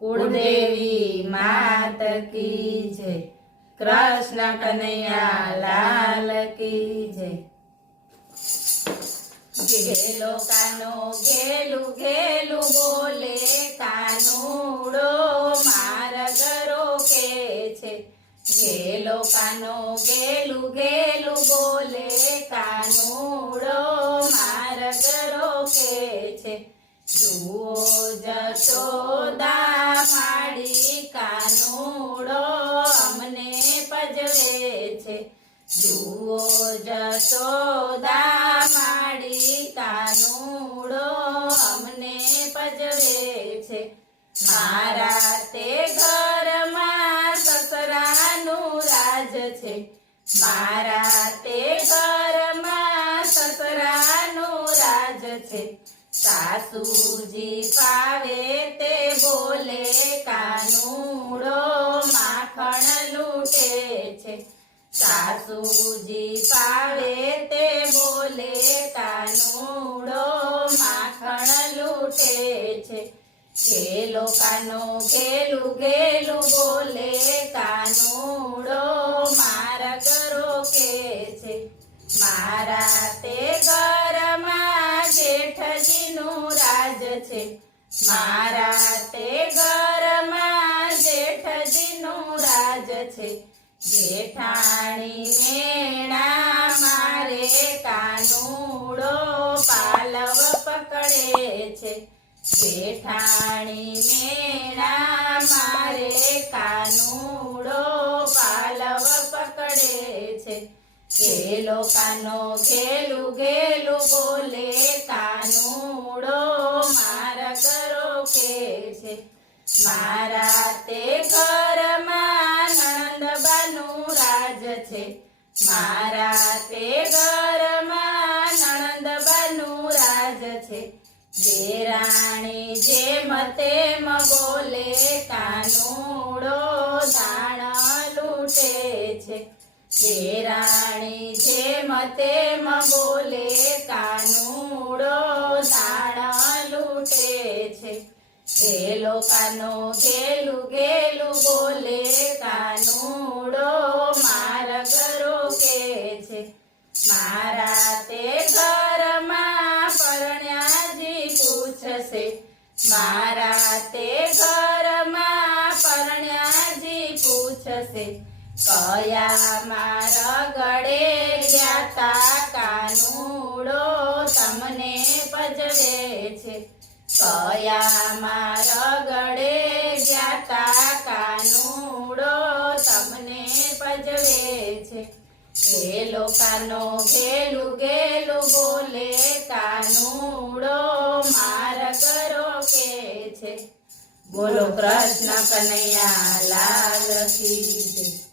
कुलदेवी मात की जय। कृष्ण कन्हैया लाल की जय। गेलो कानो गेलू गेलू बोले कानूड़ो मार्ग रोके छे। गेलो कानो गेलू गेलू बोले कानूड़ो मार्ग रोके छे। जुओ जशोदा माड़ी कानूड़ो अमने पजवे छे। जुओ जशोदा माड़ी कानूड़ो अमने पजवे छे। मारा ते घरमां ससरानुं राज छे। मारा ते घरमां ससरानुं राज छे। सासूजी पावे ते बोले कानूड़ो माखण लूटे छे। सासूजी पावे ते बोले कानूड़ो माखण लूटे छे। गेलो कानो गेलू गेलू बोले कानूड़ो मार्ग रोके छे। मारा ते घरमां जेठजीनुं राज छे। मारा ते घरमां जेठजीनुं राज छे। जेठाणी मेणा मारे कानूड़ो पालव पकड़े छे। जेठाणी मेणा मारे कानूड़ो पालव पकड़े छे। गेलो कानो गेलू गेलू बोले कानूड़ो मार्ग रोके छे। मारा ते घरमां नणंदबानुं राज छे। मारा ते घरमां नणंदबानुं राज छे। देराणी जेम तेम बोले कानूड़ो दाण लूटे छे। देराणी जेम तेम बोले कानूड़ो दाण लूटे छे। गेलो कानो गेलू गेलू बोले कानूड़ो मार्ग रोके छे। मारा ते घरमां परण्याजी पूछसे। मारा ते घरमां परण्याजी पूछसे। कया रगड़े ग्याता कानूड़ो तमने पजवे छे। कया रगड़े ग्याता कानूड़ो तमने पजवे छे। गेलो कानो गेलू गेलू बोले कानूड़ो मार्ग रोके छे। बोलो कृष्ण कन्हैया लाल की जय।